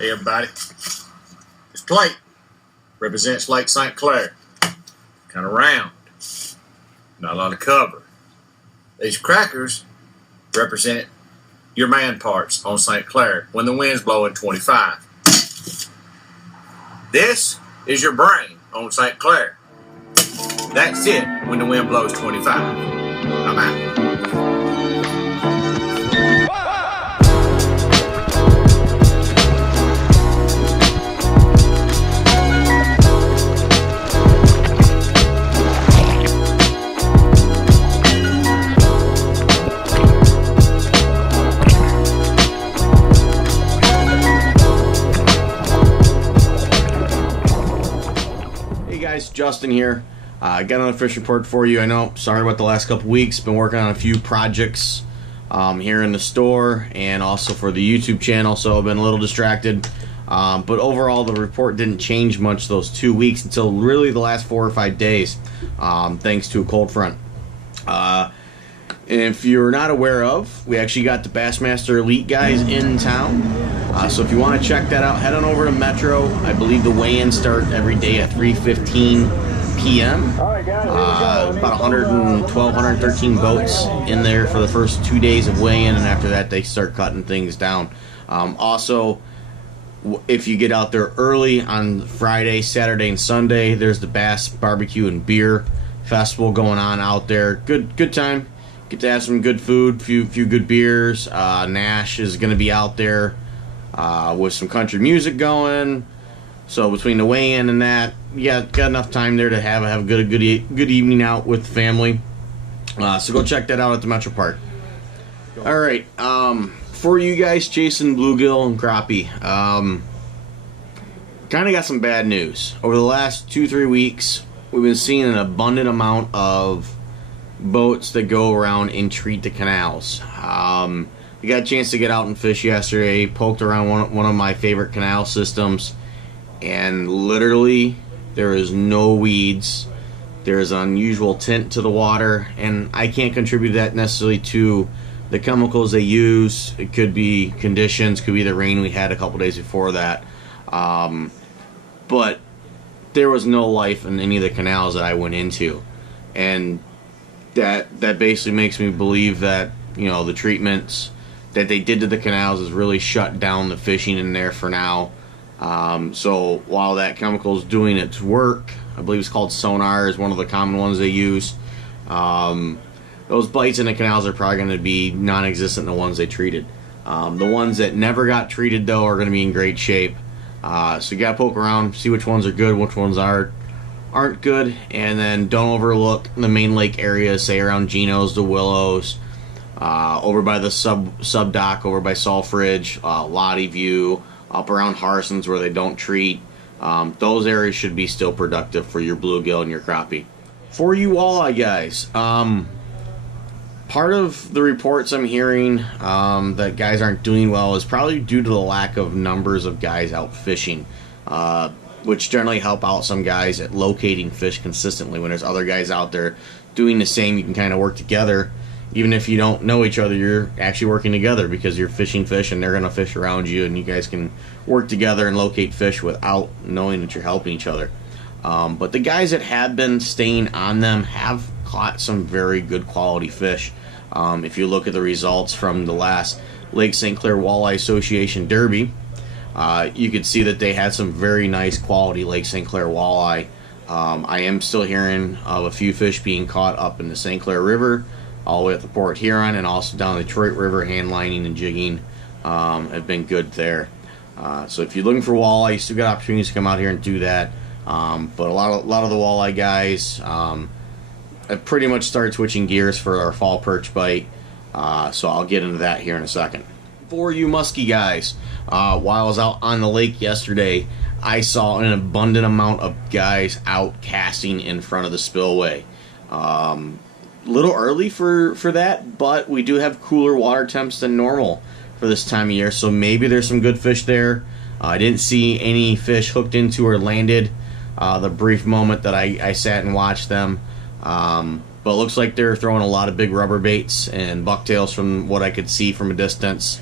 Hey everybody, this plate represents Lake St. Clair. Kind of round, not a lot of cover. These crackers represent your man parts on St. Clair when the wind's blowing 25. This is your brain on St. Clair. That's it when the wind blows 25. I'm out. Justin here. Got another fish report for you. I know, sorry about the last couple weeks. Been working on a few projects here in the store and also for the YouTube channel, so I've been a little distracted. But overall, the report didn't change much those 2 weeks until really the last 4 or 5 days, thanks to a cold front. And if you're not aware of, we actually got the Bassmaster Elite guys in town. So if you want to check that out, head on over to Metro. I believe the weigh-ins start every day at 3:15 p.m. About 112, 113 boats in there for the first 2 days of weigh-in, and after that they start cutting things down. Also, if you get out there early on Friday, Saturday, and Sunday, there's the Bass Barbecue and Beer Festival going on out there. Good time. Get to have some good food, few good beers. Nash is going to be out there with some country music going. So between the weigh-in and that, got enough time there to have a good evening out with the family. So go check that out at the Metro Park. All right, for you guys chasing bluegill and crappie, kind of got some bad news. Over the last 2-3 weeks, we've been seeing an abundant amount of boats that go around and treat the canals. We got a chance to get out and fish yesterday, poked around one of my favorite canal systems, and literally there is no weeds. There's unusual tint to the water, and I can't contribute that necessarily to the chemicals they use. It could be conditions, could be the rain we had a couple days before that, but there was no life in any of the canals that I went into, and that basically makes me believe that, you know, the treatments that they did to the canals has really shut down the fishing in there for now. So while that chemical is doing its work, I believe it's called sonar, is one of the common ones they use. Those bites in the canals are probably going to be non-existent in the ones they treated. The ones that never got treated, though, are going to be in great shape. So you got to poke around, see which ones are good, which ones aren't good, and then don't overlook the main lake areas, say around Geno's, the Willows, over by the sub dock, over by Sulphridge, Lottie View, up around Harson's where they don't treat. Those areas should be still productive for your bluegill and your crappie. For you walleye guys, part of the reports I'm hearing that guys aren't doing well is probably due to the lack of numbers of guys out fishing, which generally help out some guys at locating fish consistently. When there's other guys out there doing the same, you can kind of work together. Even if you don't know each other, you're actually working together because you're fishing fish and they're going to fish around you, and you guys can work together and locate fish without knowing that you're helping each other. But the guys that have been staying on them have caught some very good quality fish. If you look at the results from the last Lake St. Clair Walleye Association Derby, you could see that they had some very nice quality Lake St. Clair walleye. I am still hearing of a few fish being caught up in the St. Clair River, all the way up to Port Huron, and also down the Detroit River. Hand lining and jigging have been good there. So if you're looking for walleye, you still got opportunities to come out here and do that. But a lot of the walleye guys have pretty much started switching gears for our fall perch bite. So I'll get into that here in a second. For you muskie guys, while I was out on the lake yesterday, I saw an abundant amount of guys out casting in front of the spillway. Little early for that, but we do have cooler water temps than normal for this time of year, so maybe there's some good fish there. I didn't see any fish hooked into or landed the brief moment that I sat and watched them, but it looks like they're throwing a lot of big rubber baits and bucktails from what I could see from a distance.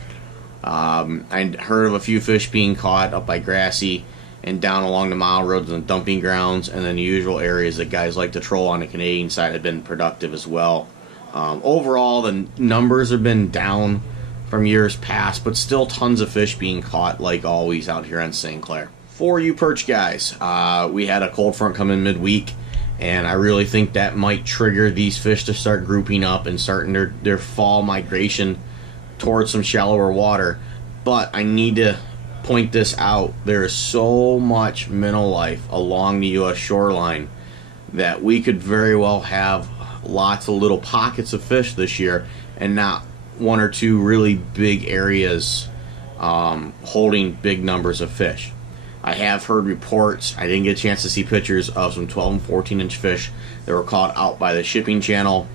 I heard of a few fish being caught up by Grassy and down along the mile roads and dumping grounds, and then the usual areas that guys like to troll on the Canadian side have been productive as well. Overall, the numbers have been down from years past, but still tons of fish being caught like always out here on St. Clair. For you perch guys, we had a cold front come in midweek, and I really think that might trigger these fish to start grouping up and starting their fall migration towards some shallower water. But I need to point this out. There is so much minnow life along the U.S. shoreline that we could very well have lots of little pockets of fish this year and not one or two really big areas holding big numbers of fish. I have heard reports, I didn't get a chance to see pictures of some 12 and 14 inch fish that were caught out by the shipping channel,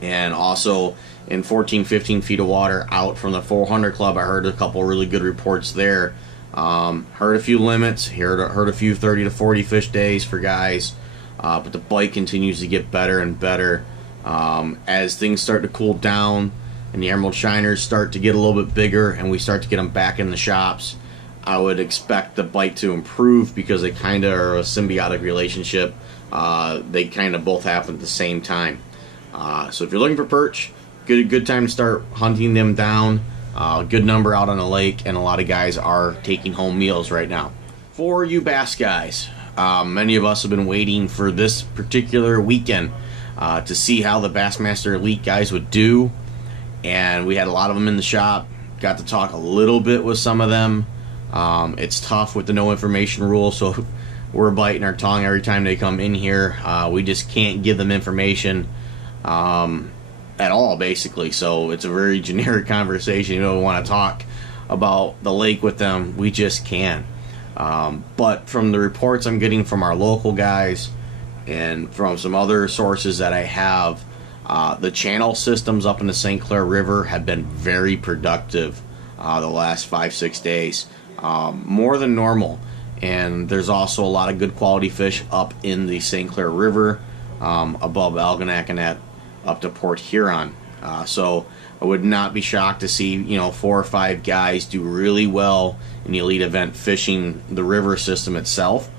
and also in 14, 15 feet of water out from the 400 Club. I heard a couple really good reports there. Heard a few limits, heard a few 30 to 40 fish days for guys, but the bite continues to get better and better. As things start to cool down and the emerald shiners start to get a little bit bigger and we start to get them back in the shops, I would expect the bite to improve because they kind of are a symbiotic relationship. They kind of both happen at the same time. So if you're looking for perch, good time to start hunting them down. Good number out on the lake, and a lot of guys are taking home meals right now. For you bass guys, many of us have been waiting for this particular weekend to see how the Bassmaster Elite guys would do, and we had a lot of them in the shop. Got to talk a little bit with some of them. It's tough with the no information rule, so we're biting our tongue every time they come in here. We just can't give them information at all, basically. So it's a very generic conversation. You don't want to talk about the lake with them. We just can't. But from the reports I'm getting from our local guys and from some other sources that I have, the channel systems up in the St. Clair River have been very productive the last 5-6 days. More than normal, and there's also a lot of good quality fish up in the St. Clair River, above Algonac and that up to Port Huron. So I would not be shocked to see 4 or 5 guys do really well in the elite event fishing the river system itself.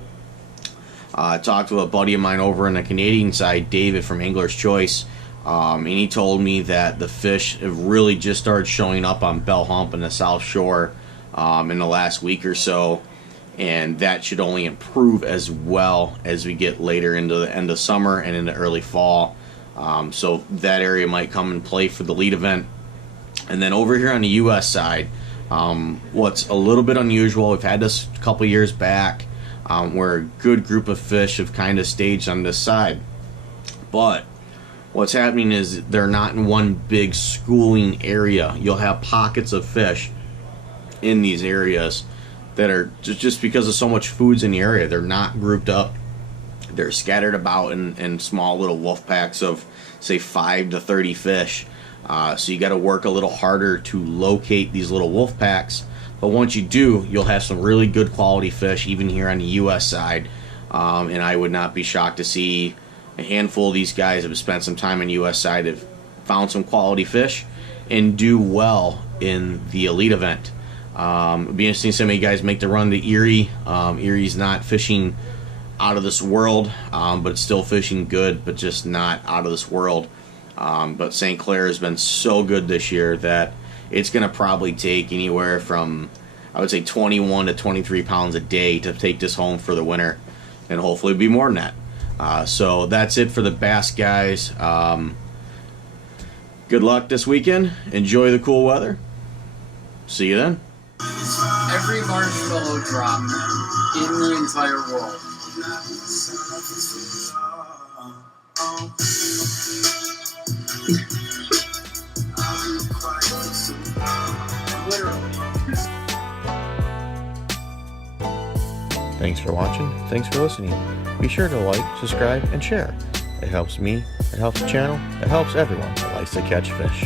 I talked to a buddy of mine over on the Canadian side, David from Angler's Choice, and he told me that the fish have really just started showing up on Bell Hump and the South Shore in the last week or so, and that should only improve as well as we get later into the end of summer and into early fall. So that area might come and play for the lead event. And then over here on the U.S. side, what's a little bit unusual, we've had this a couple years back where a good group of fish have kind of staged on this side. But what's happening is they're not in one big schooling area. You'll have pockets of fish in these areas that are just because of so much food's in the area, they're not grouped up. They're scattered about in small little wolf packs of say 5 to 30 fish. So you got to work a little harder to locate these little wolf packs. But once you do, you'll have some really good quality fish even here on the U.S. side. And I would not be shocked to see a handful of these guys that have spent some time on the U.S. side have found some quality fish and do well in the elite event. It'd be interesting to see how many guys make the run to Erie. Erie's not fishing out of this world, but it's still fishing good, but just not out of this world. But St. Clair has been so good this year that it's going to probably take anywhere from, I would say, 21 to 23 pounds a day to take this home for the winter, and hopefully it'll be more than that. So that's it for the bass guys. Good luck this weekend. Enjoy the cool weather. See you then. Every marshmallow drop in the entire world. Literally. Thanks for watching. Thanks for listening. Be sure to like, subscribe, and share. It helps me, it helps the channel, it helps everyone that likes to catch fish.